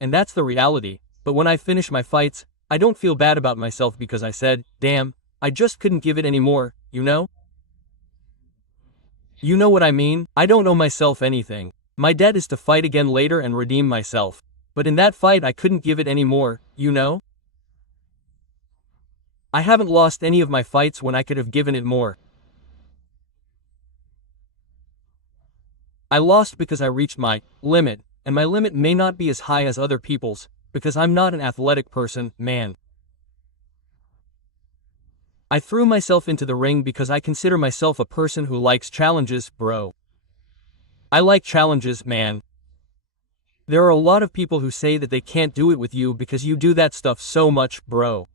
and that's the reality, but when I finish my fights, I don't feel bad about myself because I said, damn, I just couldn't give it anymore, you know? You know what I mean? I don't owe myself anything. My debt is to fight again later and redeem myself. But in that fight I couldn't give it anymore, you know? I haven't lost any of my fights when I could have given it more. I lost because I reached my limit, and my limit may not be as high as other people's, because I'm not an athletic person, man. I threw myself into the ring because I consider myself a person who likes challenges, bro. I like challenges, man. There are a lot of people who say that they can't do it with you because you do that stuff so much, bro.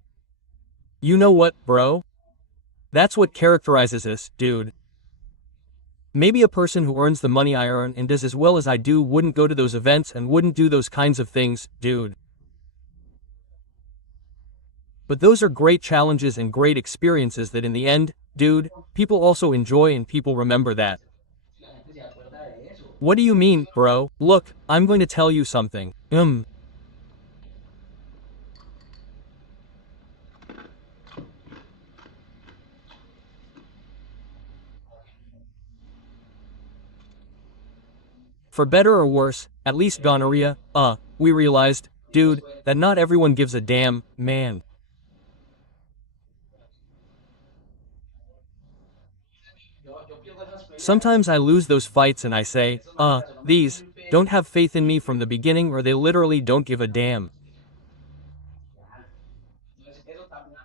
You know what, bro? That's what characterizes us, dude. Maybe a person who earns the money I earn and does as well as I do wouldn't go to those events and wouldn't do those kinds of things, dude. But those are great challenges and great experiences that in the end, dude, people also enjoy and people remember that. What do you mean, bro? Look, I'm going to tell you something. For better or worse, at least gonorrhea, we realized, dude, that not everyone gives a damn, man. Sometimes I lose those fights and I say, these don't have faith in me from the beginning or they literally don't give a damn.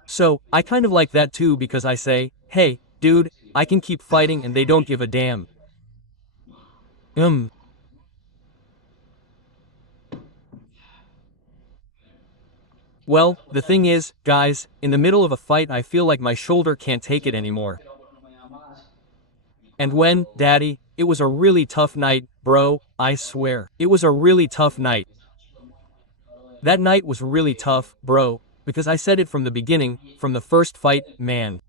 So, I kind of like that too because I say, hey, dude, I can keep fighting and they don't give a damn. Well, the thing is, guys, in the middle of a fight I feel like my shoulder can't take it anymore. And when, daddy, it was a really tough night, bro, I swear. It was a really tough night. That night was really tough, bro, because I said it from the beginning, from the first fight, man.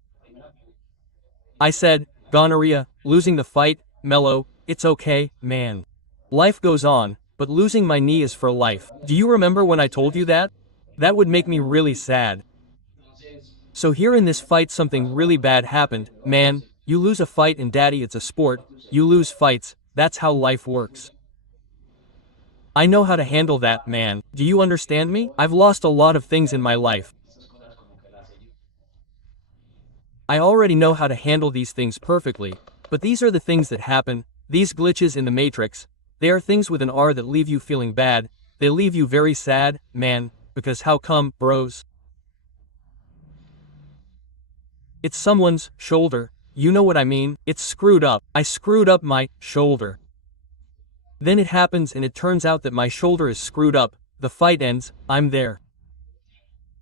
I said, gonorrhea, losing the fight, mellow, it's okay, man. Life goes on, but losing my knee is for life. Do you remember when I told you that? That would make me really sad. So here in this fight something really bad happened, man. You lose a fight and daddy, it's a sport. You lose fights, that's how life works. I know how to handle that, man. Do you understand me? I've lost a lot of things in my life. I already know how to handle these things perfectly, but these are the things that happen, these glitches in the matrix. They are things with an R that leave you feeling bad, they leave you very sad, man, because how come, bros? It's someone's shoulder, you know what I mean? It's screwed up. I screwed up my shoulder. Then it happens and it turns out that my shoulder is screwed up, the fight ends, I'm there.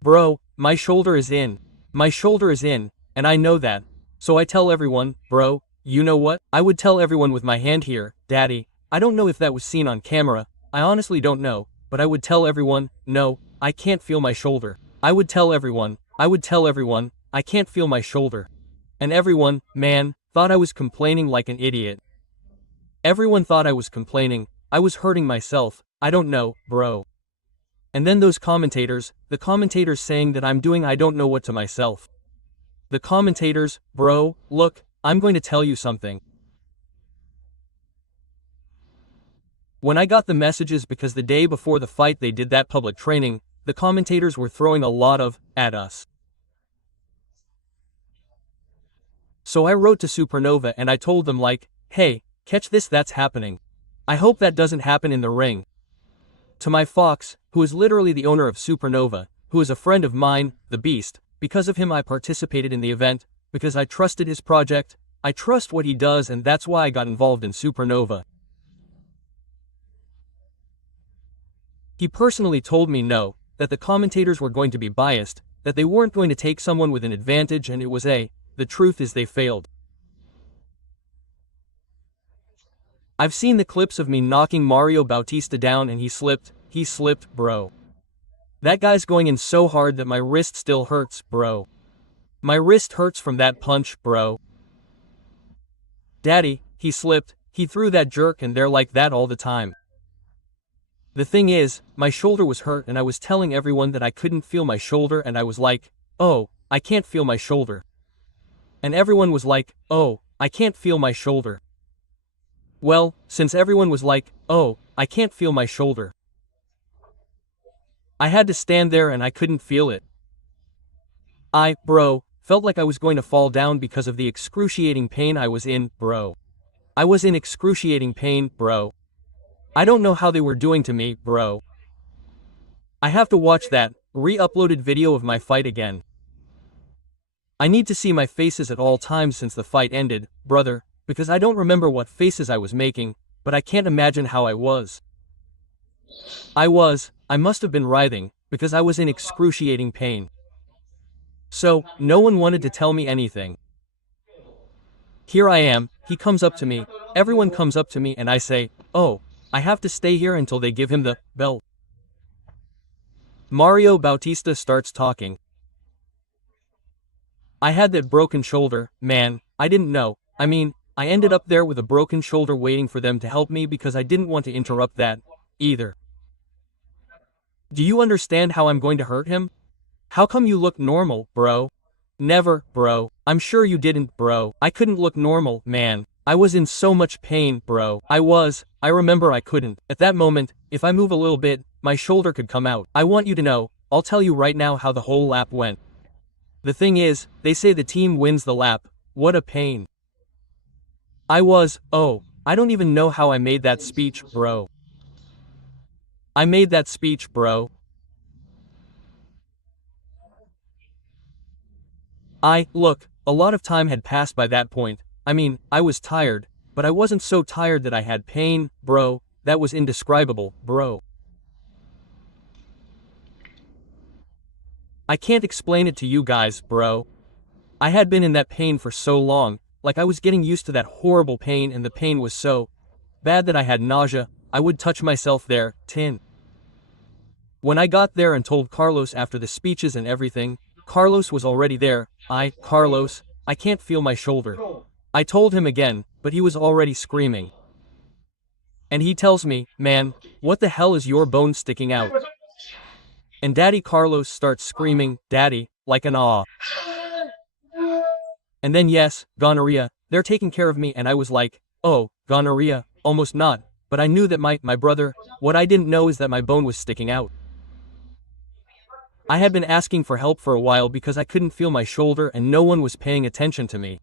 Bro, my shoulder is in. My shoulder is in, and I know that. So I tell everyone, bro, you know what? I would tell everyone with my hand here, daddy, I don't know if that was seen on camera, I honestly don't know, but I would tell everyone, no, I can't feel my shoulder. I would tell everyone, I can't feel my shoulder. And everyone, man, thought I was complaining like an idiot. Everyone thought I was complaining, I was hurting myself, I don't know, bro. And then those commentators, the commentators saying that I'm doing I don't know what to myself. The commentators, bro, look, I'm going to tell you something. When I got the messages because the day before the fight they did that public training, the commentators were throwing a lot of, at us. So I wrote to Supernova and I told them like, hey, catch this, that's happening. I hope that doesn't happen in the ring. To my Fox, who is literally the owner of Supernova, who is a friend of mine, the Beast, because of him I participated in the event, because I trusted his project, I trust what he does and that's why I got involved in Supernova. He personally told me no, that the commentators were going to be biased, that they weren't going to take someone with an advantage and it was the truth is they failed. I've seen the clips of me knocking Mario Bautista down and he slipped, bro. That guy's going in so hard that my wrist still hurts, bro. My wrist hurts from that punch, bro. Daddy, he slipped, he threw that jerk and they're like that all the time. The thing is, my shoulder was hurt and I was telling everyone that I couldn't feel my shoulder and I was like, oh, I can't feel my shoulder. And everyone was like, oh, I can't feel my shoulder. Well, since everyone was like, oh, I can't feel my shoulder, I had to stand there and I couldn't feel it. Bro, felt like I was going to fall down because of the excruciating pain I was in, bro. I was in excruciating pain, bro. I don't know how they were doing to me, bro. I have to watch that re-uploaded video of my fight again. I need to see my faces at all times since the fight ended, brother, because I don't remember what faces I was making, but I can't imagine how I was. I must have been writhing, because I was in excruciating pain. So, no one wanted to tell me anything. Here I am, he comes up to me, everyone comes up to me and I say, oh, I have to stay here until they give him the belt. Mario Bautista starts talking. I had that broken shoulder, man, I didn't know. I mean, I ended up there with a broken shoulder waiting for them to help me because I didn't want to interrupt that, either. Do you understand how I'm going to hurt him? How come you look normal, bro? Never, bro. I'm sure you didn't, bro. I couldn't look normal, man. I was in so much pain, bro. I remember I couldn't. At that moment, if I move a little bit, my shoulder could come out. I want you to know, I'll tell you right now how the whole lap went. The thing is, they say the team wins the lap. What a pain. I don't even know how I made that speech, bro. I made that speech, bro. Look, a lot of time had passed by that point. I mean, I was tired, but I wasn't so tired that I had pain, bro. That was indescribable, bro. I can't explain it to you guys, bro. I had been in that pain for so long, like I was getting used to that horrible pain and the pain was so bad that I had nausea. I would touch myself there, When I got there and told Carlos after the speeches and everything, Carlos was already there. Carlos, I can't feel my shoulder. I told him again, but he was already screaming. And he tells me, man, what the hell is your bone sticking out? And Daddy Carlos starts screaming, Daddy, like an awe. And then yes, gonorrhea, they're taking care of me and I was like, oh, gonorrhea, almost not, but I knew that my brother, what I didn't know is that my bone was sticking out. I had been asking for help for a while because I couldn't feel my shoulder and no one was paying attention to me.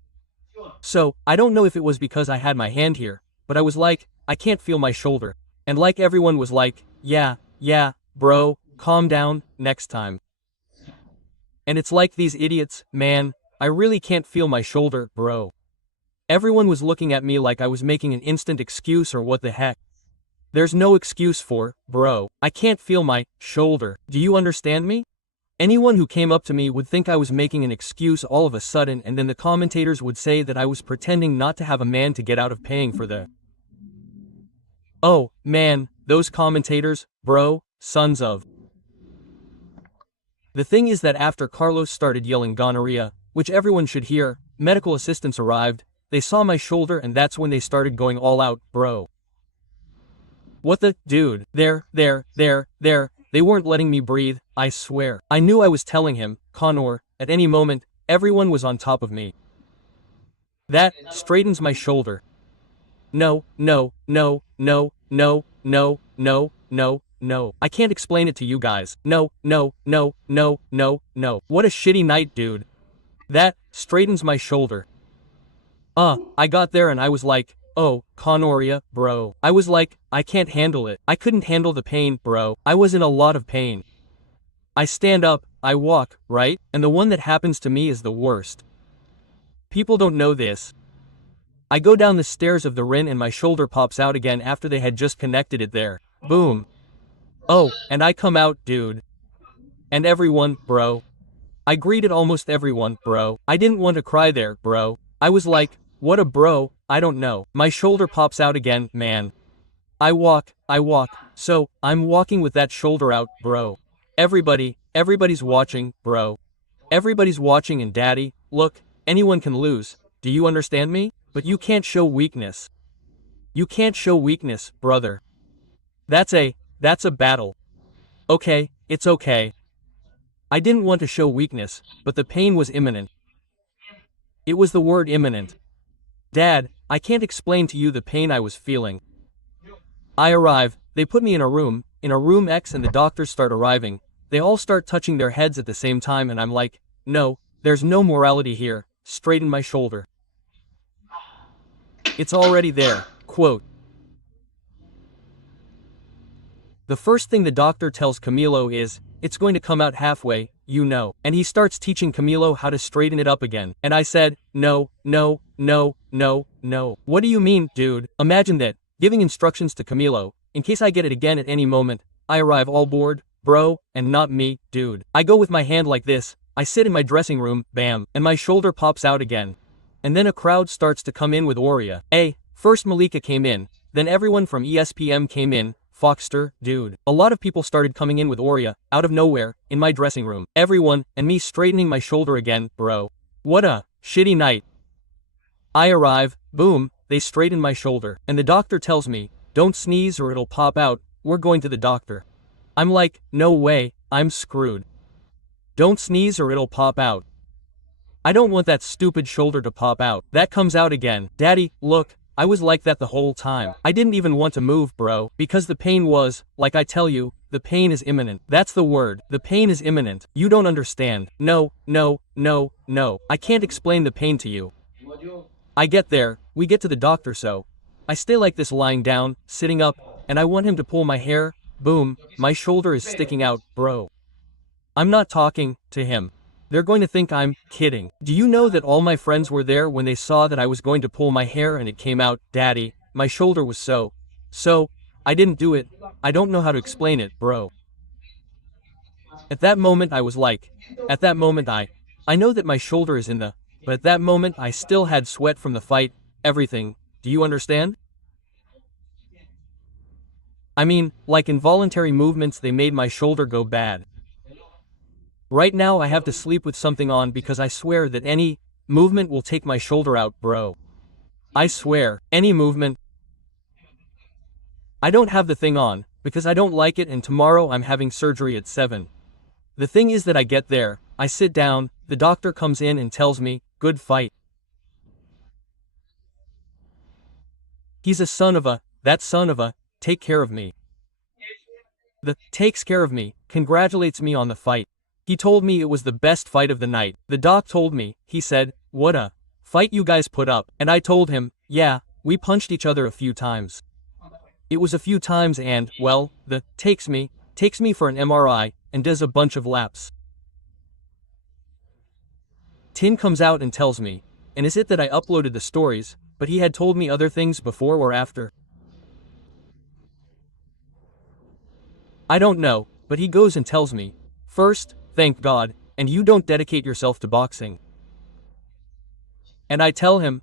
So, I don't know if it was because I had my hand here, but I was like, I can't feel my shoulder. And like everyone was like, yeah, bro, calm down, next time. And it's like these idiots, man, I really can't feel my shoulder, bro. Everyone was looking at me like I was making an instant excuse or what the heck. There's no excuse for, bro, I can't feel my shoulder. Do you understand me? Anyone who came up to me would think I was making an excuse all of a sudden and then the commentators would say that I was pretending not to have a man to get out of paying for the... Oh, man, those commentators, bro, sons of... The thing is that after Carlos started yelling gonorrhea, which everyone should hear, medical assistants arrived, they saw my shoulder and that's when they started going all out, bro. What the, dude, there, they weren't letting me breathe, I swear. I knew I was telling him, Connor, at any moment, everyone was on top of me. That straightens my shoulder. No. I can't explain it to you guys. No. What a shitty night, dude. That straightens my shoulder. I got there and I was like, oh, Conoria, bro. I was like, I can't handle it. I couldn't handle the pain, bro. I was in a lot of pain. I stand up, I walk, right? And the one that happens to me is the worst. People don't know this. I go down the stairs of the RIN and my shoulder pops out again after they had just connected it there. Boom. Oh, and I come out, dude. And everyone, bro. I greeted almost everyone, bro. I didn't want to cry there, bro. I was like, what a bro, I don't know. My shoulder pops out again, man. I walk. So, I'm walking with that shoulder out, bro. Everybody's watching, bro. Everybody's watching and daddy, look, anyone can lose. Do you understand me? But you can't show weakness. You can't show weakness, brother. That's a That's a battle. Okay, it's okay. I didn't want to show weakness, but the pain was imminent. It was the word imminent. Dad, I can't explain to you the pain I was feeling. I arrive, they put me in a room X, and the doctors start arriving. They all start touching their heads at the same time, and I'm like, no, there's no morality here. Straighten my shoulder. It's already there. Quote. The first thing the doctor tells Camilo is, it's going to come out halfway, you know. And he starts teaching Camilo how to straighten it up again. And I said, no, no, no, no, no. What do you mean, dude? Imagine that, giving instructions to Camilo, in case I get it again at any moment. I arrive all bored, bro, and not me, dude. I go with my hand like this, I sit in my dressing room, bam, and my shoulder pops out again. And then a crowd starts to come in with Aurea. First Malika came in, then everyone from ESPM came in. Foxter, dude. A lot of people started coming in with Aurea, out of nowhere, in my dressing room. Everyone, and me straightening my shoulder again, bro. What a shitty night. I arrive, boom, they straighten my shoulder, and the doctor tells me, don't sneeze or it'll pop out, we're going to the doctor. I'm like, no way, I'm screwed. Don't sneeze or it'll pop out. I don't want that stupid shoulder to pop out. That comes out again. Daddy, look. I was like that the whole time. I didn't even want to move, bro, because the pain was, like I tell you, the pain is imminent. That's the word. The pain is imminent. You don't understand. No, no, no, no. I can't explain the pain to you. I get there, we get to the doctor, so I stay like this lying down, sitting up, and I want him to pull my hair. Boom, my shoulder is sticking out, bro. I'm not talking to him. They're going to think I'm kidding. Do you know that all my friends were there when they saw that I was going to pull my hair and it came out? Daddy, my shoulder was so, I didn't do it. I don't know how to explain it, bro. At that moment I was like, I know that my shoulder is in the, but at that moment I still had sweat from the fight, everything. Do you understand? I mean, like involuntary movements, they made my shoulder go bad. Right now I have to sleep with something on because I swear that any movement will take my shoulder out, bro. I swear, any movement. I don't have the thing on, because I don't like it, and tomorrow I'm having surgery at 7. The thing is that I get there, I sit down, the doctor comes in and tells me, good fight. He's a son of a, take care of me. The takes care of me, congratulates me on the fight. He told me it was the best fight of the night. The doc told me, he said, what a fight you guys put up. And I told him, yeah, we punched each other a few times. It was a few times and, well, the takes me for an MRI, and does a bunch of laps. Tin comes out and tells me, and is it that I uploaded the stories, but he had told me other things before or after? I don't know, but he goes and tells me, first, thank God, and you don't dedicate yourself to boxing. And I tell him,